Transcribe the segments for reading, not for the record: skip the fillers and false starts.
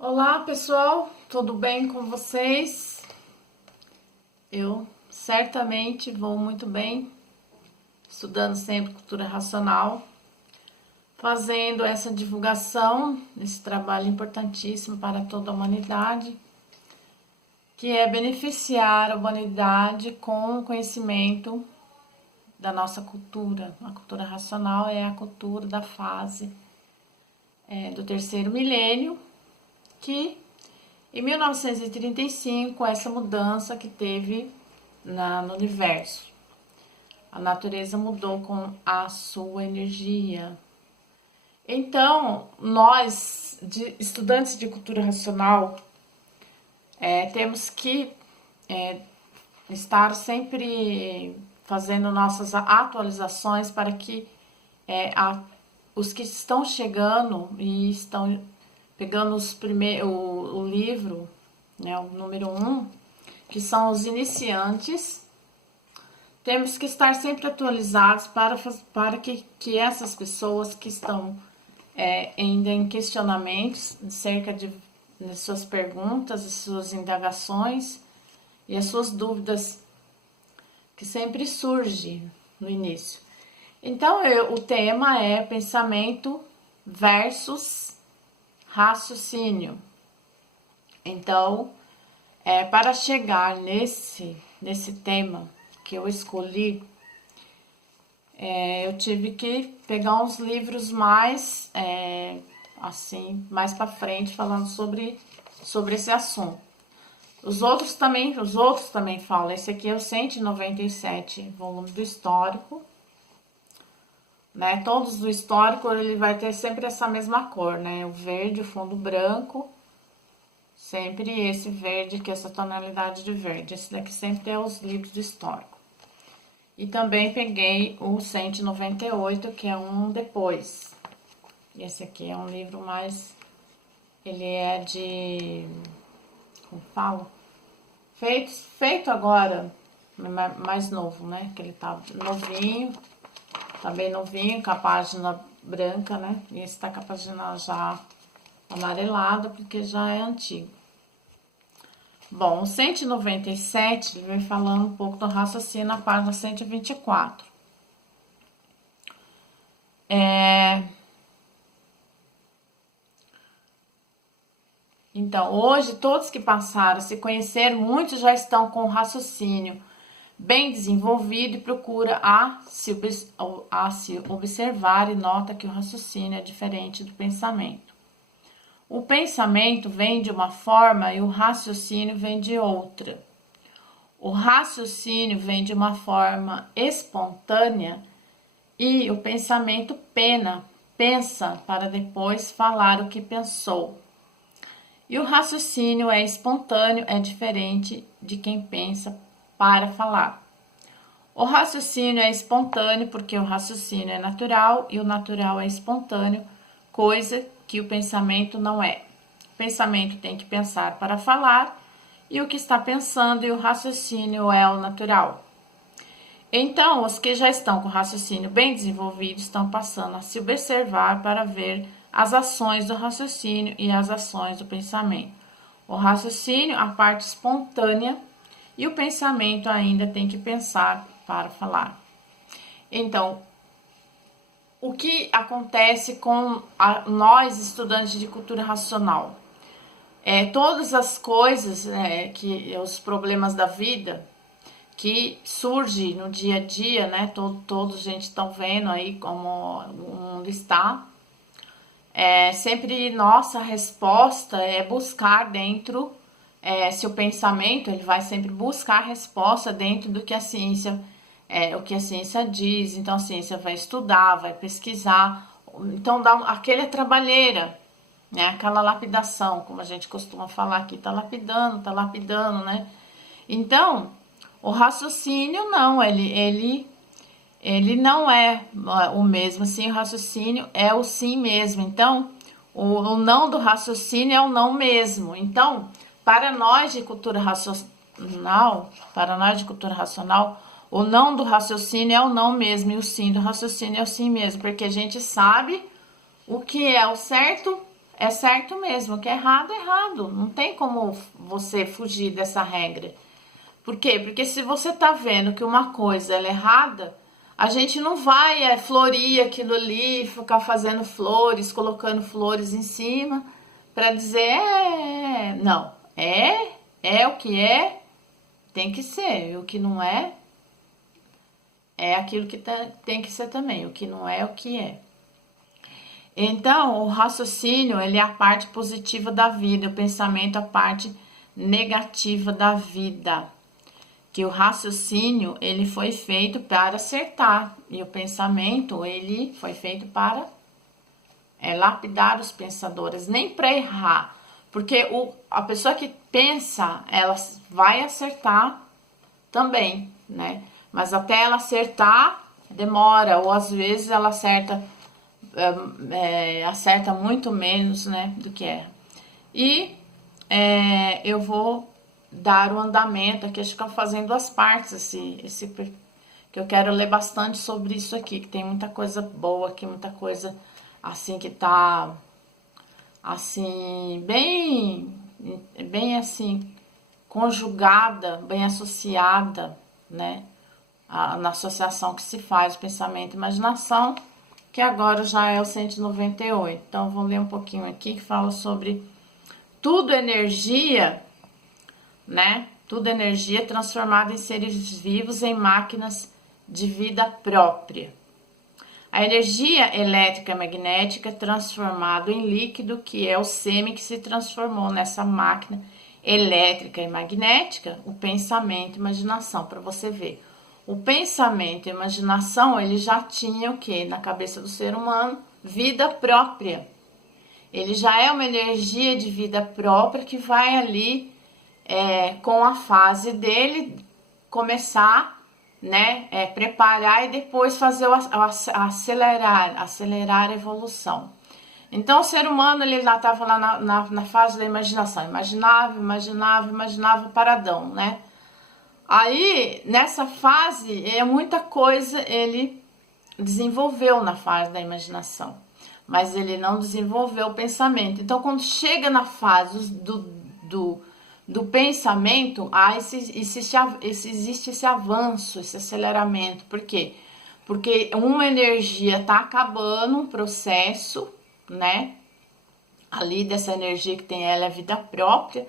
Olá, pessoal, tudo bem com vocês? Eu certamente vou muito bem, estudando sempre cultura racional, fazendo essa divulgação, esse trabalho importantíssimo para toda a humanidade, que é beneficiar a humanidade com o conhecimento da nossa cultura. A cultura racional é a cultura da fase do terceiro milênio, que em 1935, essa mudança que teve no universo. A natureza mudou com a sua energia. Então, nós, estudantes de cultura racional, temos que estar sempre fazendo nossas atualizações para que os que estão chegando e estão pegando o livro, né, o número 1, que são os iniciantes, temos que estar sempre atualizados para que essas pessoas que estão ainda em questionamentos acerca de suas perguntas, de suas indagações e as suas dúvidas que sempre surgem no início. Então, o tema é pensamento versus raciocínio. Então, para chegar nesse tema que eu escolhi, eu tive que pegar uns livros mais mais para frente, falando sobre esse assunto. Os outros também falam. Esse aqui é o 197, volume do histórico. Né? Todos do histórico, ele vai ter sempre essa mesma cor, né? O verde, o fundo branco, sempre esse verde, que é essa tonalidade de verde. Esse daqui sempre é os livros do histórico. E também peguei o 198, que é um depois. Esse aqui é um livro mais... Ele é de... Como fala? Feito agora, mais novo, né? Que ele tá novinho. Tá bem novinho, com a página branca, né? E esse tá com a página já amarelada, porque já é antigo. Bom, o 197, ele vem falando um pouco do raciocínio na página 124. Então, hoje, todos que passaram a se conhecer, muitos já estão com o raciocínio bem desenvolvido e procura se observar e nota que o raciocínio é diferente do pensamento. O pensamento vem de uma forma e o raciocínio vem de outra. O raciocínio vem de uma forma espontânea e o pensamento pensa para depois falar o que pensou. E o raciocínio é espontâneo, é diferente de quem pensa para falar. O raciocínio é espontâneo porque o raciocínio é natural e o natural é espontâneo, coisa que o pensamento não é. O pensamento tem que pensar para falar e o que está pensando e o raciocínio é o natural. Então, os que já estão com o raciocínio bem desenvolvido estão passando a se observar para ver as ações do raciocínio e as ações do pensamento. O raciocínio, a parte espontânea, e o pensamento ainda tem que pensar para falar. Então, o que acontece com nós, estudantes de cultura racional? Todas as coisas, os problemas da vida que surgem no dia a dia, né? Todos a gente estão vendo aí como o mundo está. Sempre nossa resposta é buscar dentro, se o pensamento, ele vai sempre buscar a resposta dentro do que a ciência, o que a ciência diz. Então a ciência vai estudar, vai pesquisar, então dá aquela trabalheira, né? Aquela lapidação, como a gente costuma falar aqui, tá lapidando, né? Então, o raciocínio não, ele não é o mesmo, assim, o raciocínio é o sim mesmo. Então, o não do raciocínio é o não mesmo. Então, para nós de cultura racional, o não do raciocínio é o não mesmo e o sim do raciocínio é o sim mesmo, porque a gente sabe o que é o certo é certo mesmo, o que é errado é errado. Não tem como você fugir dessa regra. Por quê? Porque se você tá vendo que uma coisa ela é errada, a gente não vai florir aquilo ali, ficar fazendo flores, colocando flores em cima, para dizer, não, é o que é, tem que ser, e o que não é aquilo que tem que ser também, o que não é o que é. Então, o raciocínio, ele é a parte positiva da vida, o pensamento a parte negativa da vida. Que o raciocínio, ele foi feito para acertar, e o pensamento, ele foi feito para lapidar os pensadores, nem para errar. Porque a pessoa que pensa, ela vai acertar também, né? Mas até ela acertar, demora, ou às vezes ela acerta muito menos, né, do que erra. E eu vou dar o andamento aqui, acho que eu fazendo as partes, que eu quero ler bastante sobre isso aqui, que tem muita coisa boa aqui, muita coisa assim que tá assim bem assim conjugada, bem associada, né, na associação que se faz pensamento e imaginação, que agora já é o 198. Então, vou ler um pouquinho aqui que fala sobre tudo energia, né? Tudo energia transformada em seres vivos em máquinas de vida própria. A energia elétrica e magnética é transformada em líquido, que é o sêmen que se transformou nessa máquina elétrica e magnética, o pensamento e imaginação, para você ver. O pensamento e a imaginação, ele já tinha o quê? Na cabeça do ser humano, vida própria. Ele já é uma energia de vida própria que vai ali, com a fase dele, começar, né, preparar e depois fazer acelerar a evolução. Então, o ser humano, ele lá estava lá na fase da imaginação. Imaginava paradão, né? Aí, nessa fase, muita coisa ele desenvolveu na fase da imaginação, mas ele não desenvolveu o pensamento. Então, quando chega na fase do pensamento, existe esse avanço, esse aceleramento. Por quê? Porque uma energia está acabando um processo, né? Ali dessa energia que tem ela é vida própria,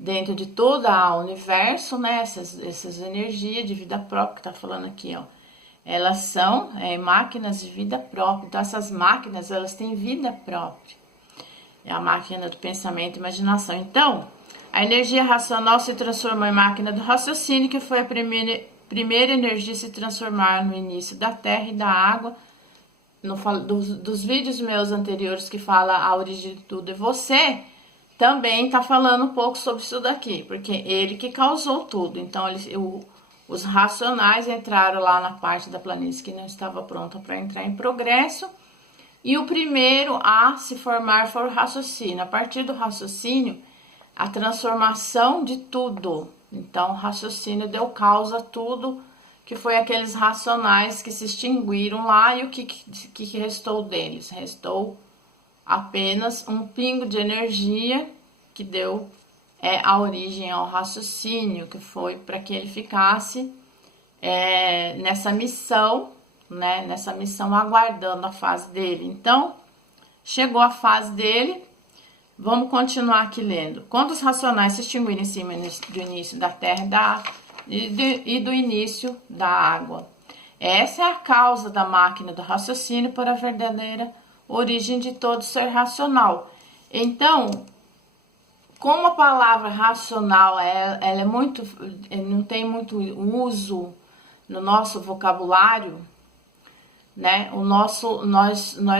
dentro de todo o universo, né? Essas energias de vida própria que tá falando aqui, ó. Elas são máquinas de vida própria. Então, essas máquinas, elas têm vida própria. É a máquina do pensamento e imaginação. Então, a energia racional se transformou em máquina do raciocínio, que foi a primeira energia a se transformar no início da terra e da água. Dos vídeos meus anteriores que fala a origem de tudo é você, também tá falando um pouco sobre isso daqui, porque ele que causou tudo. Então, os racionais entraram lá na parte da planície que não estava pronta para entrar em progresso, e o primeiro a se formar foi o raciocínio. A partir do raciocínio, a transformação de tudo. Então, o raciocínio deu causa a tudo, que foi aqueles racionais que se extinguiram lá, e o que restou deles? Restou apenas um pingo de energia que deu a origem ao raciocínio, que foi para que ele ficasse nessa missão, né? Nessa missão aguardando a fase dele. Então, chegou a fase dele, vamos continuar aqui lendo. Quando os racionais se extinguirem em cima do início da terra e do início da água. Essa é a causa da máquina do raciocínio para a verdadeira origem de todo ser racional. Então, como a palavra racional ela é muito, não tem muito uso no nosso vocabulário, né? Nós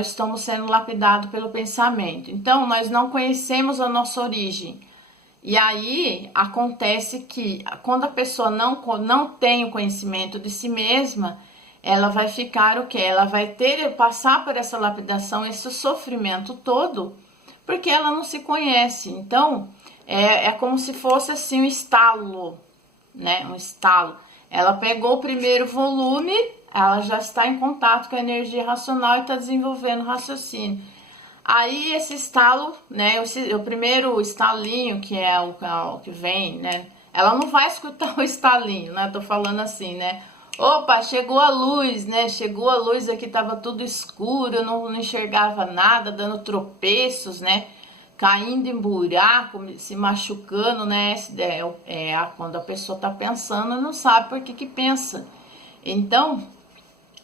estamos sendo lapidados pelo pensamento. Então, nós não conhecemos a nossa origem. E aí acontece que quando a pessoa não tem o conhecimento de si mesma, ela vai ficar o quê? Ela vai passar por essa lapidação, esse sofrimento todo, porque ela não se conhece. Então, é como se fosse assim um estalo, né? Um estalo. Ela pegou o primeiro volume, ela já está em contato com a energia racional e está desenvolvendo raciocínio. Aí esse estalo, né, o primeiro estalinho, que é o que vem, né, ela não vai escutar o estalinho, né, tô falando assim, né, opa, chegou a luz, né, chegou a luz aqui, tava tudo escuro, eu não enxergava nada, dando tropeços, né, caindo em buraco, se machucando, né, quando a pessoa tá pensando, não sabe por que pensa. Então,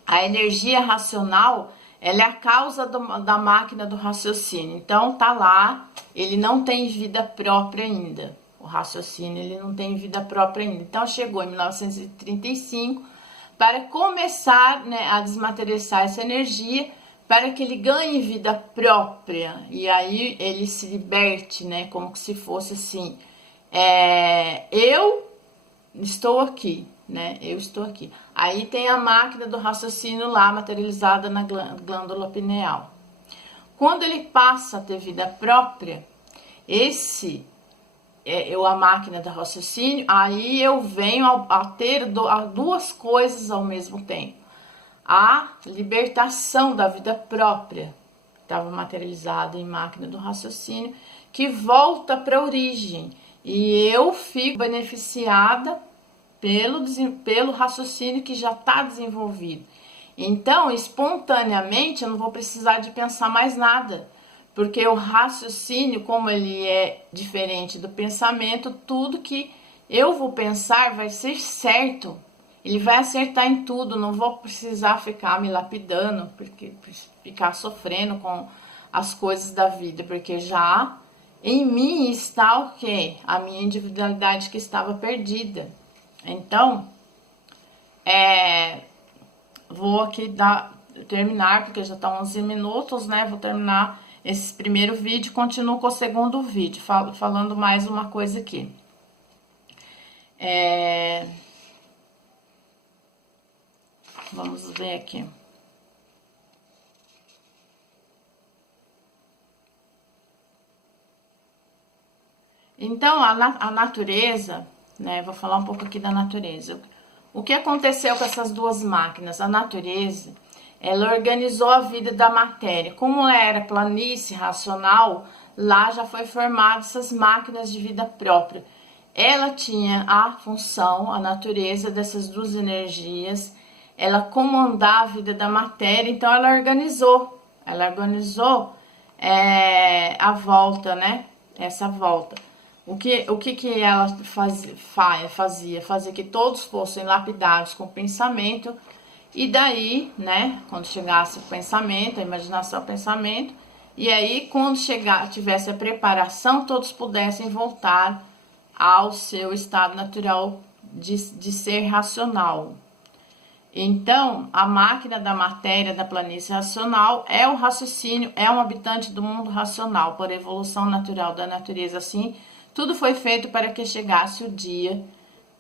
a energia racional, ela é a causa da máquina do raciocínio. Então, tá lá, ele não tem vida própria ainda. O raciocínio, ele não tem vida própria ainda. Então, chegou em 1935 para começar, né, a desmaterializar essa energia, para que ele ganhe vida própria. E aí, ele se liberte, né, como se fosse assim, eu estou aqui, né? Eu estou aqui. Aí tem a máquina do raciocínio lá materializada na glândula pineal. Quando ele passa a ter vida própria, esse a máquina do raciocínio, aí eu venho a ter duas coisas ao mesmo tempo. A libertação da vida própria, estava materializada em máquina do raciocínio, que volta para a origem. E eu fico beneficiada pelo raciocínio que já está desenvolvido. Então, espontaneamente, eu não vou precisar de pensar mais nada, porque o raciocínio, como ele é diferente do pensamento, tudo que eu vou pensar vai ser certo. Ele vai acertar em tudo, não vou precisar ficar me lapidando, porque ficar sofrendo com as coisas da vida, porque já em mim está o quê? A minha individualidade que estava perdida. Então, vou aqui terminar, porque já tá 11 minutos, né? Vou terminar esse primeiro vídeo e continuo com o segundo vídeo, falando mais uma coisa aqui. Vamos ver aqui. Então, a natureza, né? Vou falar um pouco aqui da natureza. O que aconteceu com essas duas máquinas? A natureza, ela organizou a vida da matéria. Como era planície racional, lá já foi formada essas máquinas de vida própria. Ela tinha a função, a natureza dessas duas energias, ela comandava a vida da matéria, então ela organizou a volta, né? Essa volta. O que ela fazia? Fazia que todos fossem lapidados com o pensamento, e daí, né, quando chegasse o pensamento, a imaginação, o pensamento, e aí quando tivesse a preparação, todos pudessem voltar ao seu estado natural de ser racional. Então, a máquina da matéria da planície racional é o raciocínio, é um habitante do mundo racional, por evolução natural da natureza, assim. Tudo foi feito para que chegasse o dia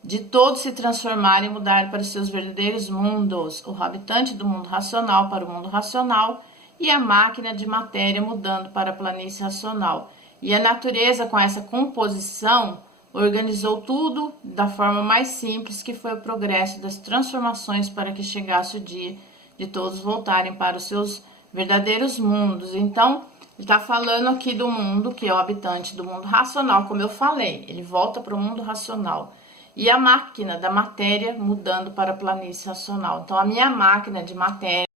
de todos se transformarem e mudarem para os seus verdadeiros mundos. O habitante do mundo racional para o mundo racional e a máquina de matéria mudando para a planície racional. E a natureza, com essa composição, organizou tudo da forma mais simples, que foi o progresso das transformações para que chegasse o dia de todos voltarem para os seus verdadeiros mundos. Então, ele está falando aqui do mundo, que é o habitante do mundo racional, como eu falei, ele volta para o mundo racional. E a máquina da matéria mudando para a planície racional. Então, a minha máquina de matéria